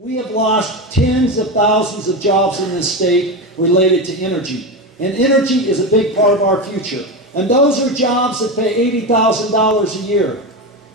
We have lost tens of thousands of jobs in this state related to energy. And energy is a big part of our future. And those are jobs that pay $80,000 a year.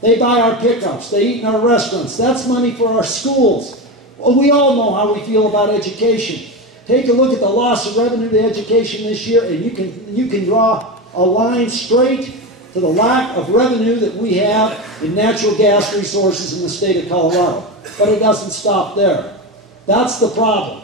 They buy our pickups. They eat in our restaurants. That's money for our schools. Well, we all know how we feel about education. Take a look at the loss of revenue to education this year, and you can draw a line straight to the lack of revenue that we have in natural gas resources in the state of Colorado. But it doesn't stop there. That's the problem.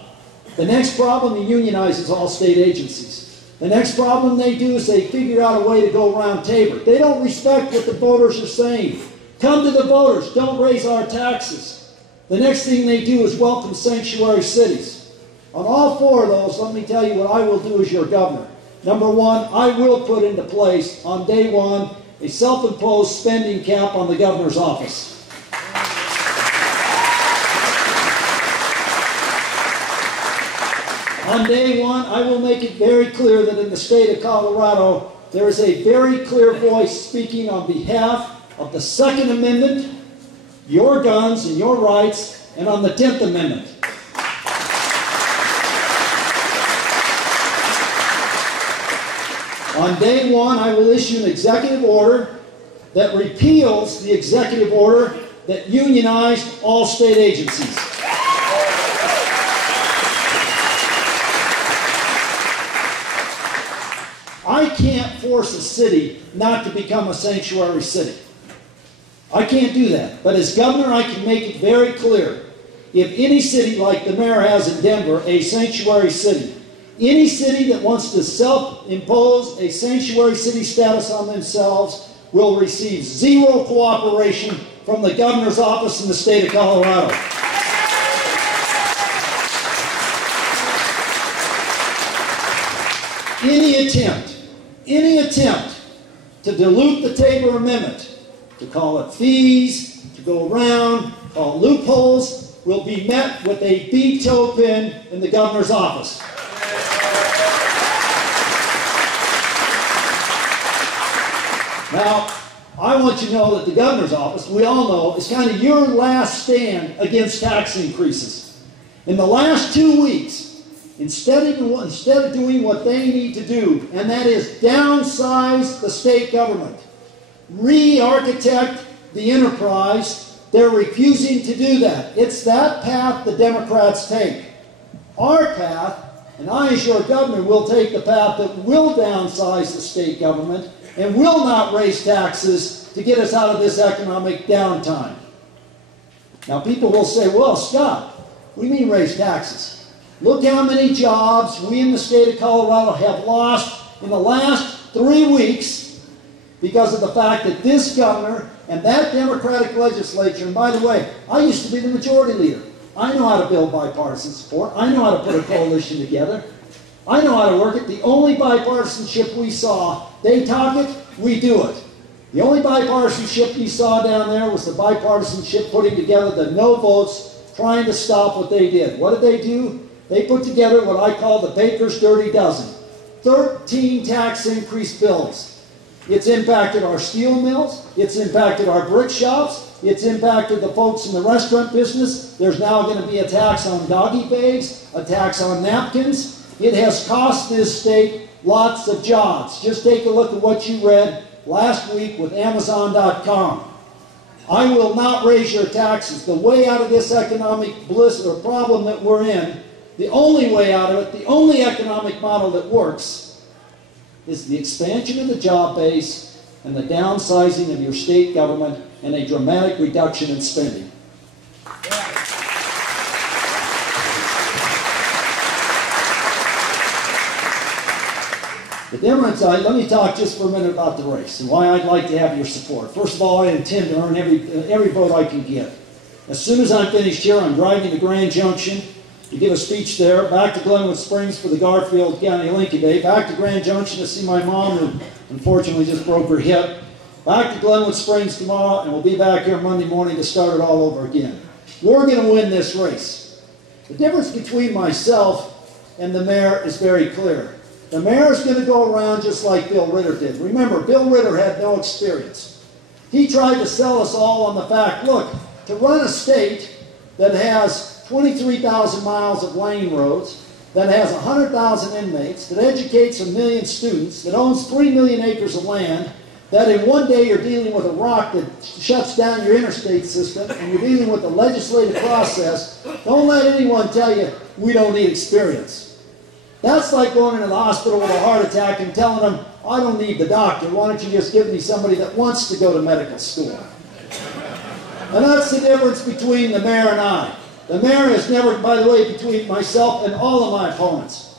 The next problem, he unionizes all state agencies. The next problem they do is they figure out a way to go around Tabor. They don't respect what the voters are saying. Come to the voters, don't raise our taxes. The next thing they do is welcome sanctuary cities. On all four of those, let me tell you what I will do as your governor. Number one, I will put into place on day one a self-imposed spending cap on the governor's office. On day one, I will make it very clear that in the state of Colorado, there is a very clear voice speaking on behalf of the Second Amendment, your guns and your rights, and on the 10th Amendment. On day one, I will issue an executive order that repeals the executive order that unionized all state agencies. I can't force a city not to become a sanctuary city. I can't do that. But as governor, I can make it very clear. If any city, like the mayor has in Denver, a sanctuary city, any city that wants to self-impose a sanctuary city status on themselves will receive zero cooperation from the governor's office in the state of Colorado. Any attempt to dilute the Tabor Amendment, to call it fees, to go around, call it loopholes, will be met with a veto pin in the governor's office. Now, I want you to know that the governor's office, we all know, is kind of your last stand against tax increases. In the last 2 weeks, instead of doing what they need to do, and that is downsize the state government, re-architect the enterprise, they're refusing to do that. It's that path the Democrats take. Our path, and I as your governor will take the path that will downsize the state government and will not raise taxes to get us out of this economic downtime. Now people will say, well, Scott, what do you mean raise taxes? Look how many jobs we in the state of Colorado have lost in the last 3 weeks because of the fact that this governor and that Democratic legislature, and by the way, I used to be the majority leader. I know how to build bipartisan support. I know how to put a coalition together. I know how to work it. The only bipartisanship we saw, they talk it, we do it. The only bipartisanship you saw down there was the bipartisanship putting together the no votes, trying to stop what they did. What did they do? They put together what I call the Baker's Dirty Dozen. 13 tax increase bills. It's impacted our steel mills. It's impacted our brick shops. It's impacted the folks in the restaurant business. There's now going to be a tax on doggy bags, a tax on napkins. It has cost this state lots of jobs. Just take a look at what you read last week with Amazon.com. I will not raise your taxes. The way out of this economic bliss or problem that we're in, the only way out of it, the only economic model that works, is the expansion of the job base and the downsizing of your state government and a dramatic reduction in spending. The difference, let me talk just for a minute about the race and why I'd like to have your support. First of all, I intend to earn every vote I can get. As soon as I'm finished here, I'm driving to Grand Junction to give a speech there, back to Glenwood Springs for the Garfield County Lincoln Day, back to Grand Junction to see my mom who unfortunately just broke her hip, back to Glenwood Springs tomorrow, and we'll be back here Monday morning to start it all over again. We're going to win this race. The difference between myself and the mayor is very clear. The mayor is going to go around just like Bill Ritter did. Remember, Bill Ritter had no experience. He tried to sell us all on the fact, look, to run a state that has 23,000 miles of lane roads, that has 100,000 inmates, that educates 1 million students, that owns 3 million acres of land, that in one day you're dealing with a rock that shuts down your interstate system, and you're dealing with the legislative process. Don't let anyone tell you we don't need experience. That's like going into the hospital with a heart attack and telling them, I don't need the doctor. Why don't you just give me somebody that wants to go to medical school? And that's the difference between the mayor and I. The mayor is never, by the way, between myself and all of my opponents.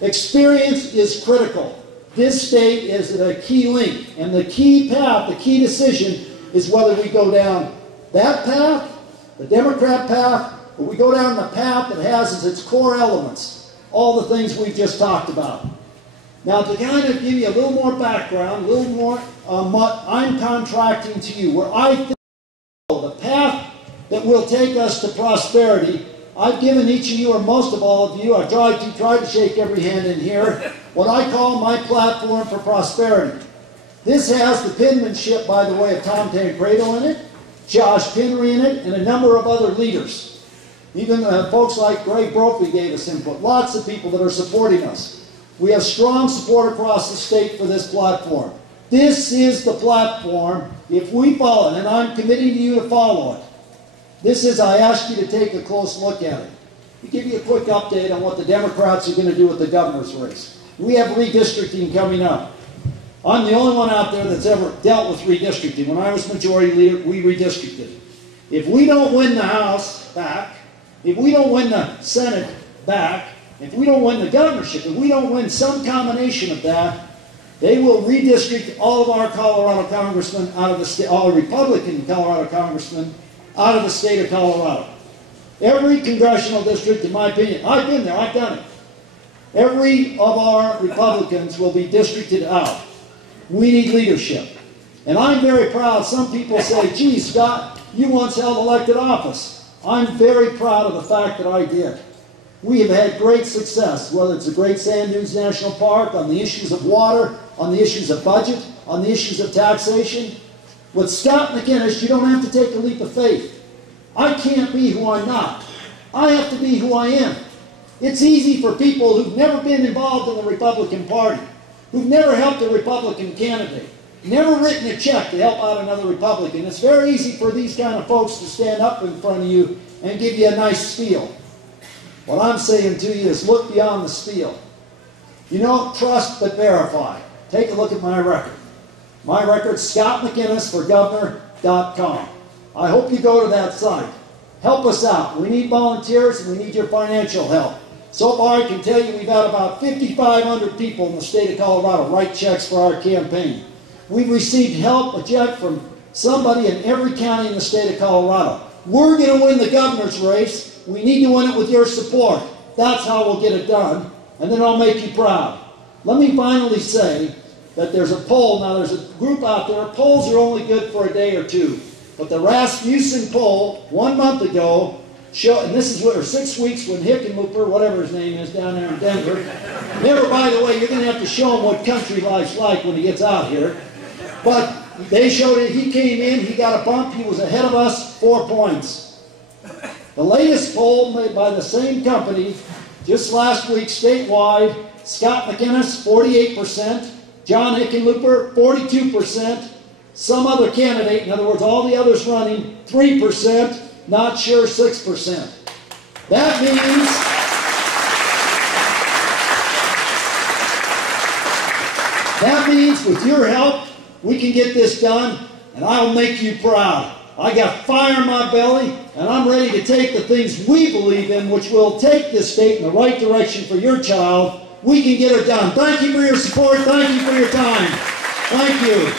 Experience is critical. This state is a key link. And the key path, the key decision is whether we go down that path, the Democrat path, or we go down the path that has as its core elements all the things we've just talked about. Now, to kind of give you a little more background, a little more what I'm contracting to you, where I think the path that will take us to prosperity. I've given each of you, or most of all of you, I've tried to shake every hand in here, what I call my platform for prosperity. This has the penmanship, by the way, of Tom Tancredo in it, Josh Pinnery in it, and a number of other leaders. Even folks like Greg Brophy gave us input. Lots of people that are supporting us. We have strong support across the state for this platform. This is the platform, if we follow it, and I'm committing to you to follow it. This is, I ask you to take a close look at it. To give you a quick update on what the Democrats are going to do with the governor's race. We have redistricting coming up. I'm the only one out there that's ever dealt with redistricting. When I was majority leader, we redistricted. If we don't win the House back, if we don't win the Senate back, if we don't win the governorship, if we don't win some combination of that, they will redistrict all of our Colorado congressmen out of the state, all Republican Colorado congressmen out of the state of Colorado. Every congressional district, in my opinion, I've been there, I've done it. Every of our Republicans will be districted out. We need leadership. And I'm very proud. Some people say, gee, Scott, you once held elected office. I'm very proud of the fact that I did. We have had great success, whether it's the Great Sand Dunes National Park, on the issues of water, on the issues of budget, on the issues of taxation. With Scott McInnis, you don't have to take a leap of faith. I can't be who I'm not. I have to be who I am. It's easy for people who've never been involved in the Republican Party, who've never helped a Republican candidate, never written a check to help out another Republican. It's very easy for these kind of folks to stand up in front of you and give you a nice spiel. What I'm saying to you is look beyond the spiel. You don't trust but verify. Take a look at my record. My record's ScottMcInnisForGovernor.com. I hope you go to that site. Help us out. We need volunteers and we need your financial help. So far I can tell you we've had about 5,500 people in the state of Colorado write checks for our campaign. We've received help, a check from somebody in every county in the state of Colorado. We're going to win the governor's race. We need to win it with your support. That's how we'll get it done. And then I'll make you proud. Let me finally say that there's a poll. Now there's a group out there. Polls are only good for a day or two. But the Rasmussen poll 1 month ago showed, and this is what, or 6 weeks when Hickenlooper, whatever his name is down there in Denver. Never, by the way, you're going to have to show him what country life's like when he gets out here. But they showed it. He came in. He got a bump. He was ahead of us 4 points. The latest poll made by the same company just last week statewide, Scott McInnis 48%, John Hickenlooper 42%, some other candidate, in other words all the others running 3%, not sure 6%. That means with your help we can get this done and I'll make you proud. I got fire in my belly, and I'm ready to take the things we believe in, which will take this state in the right direction for your child. We can get it done. Thank you for your support. Thank you for your time. Thank you.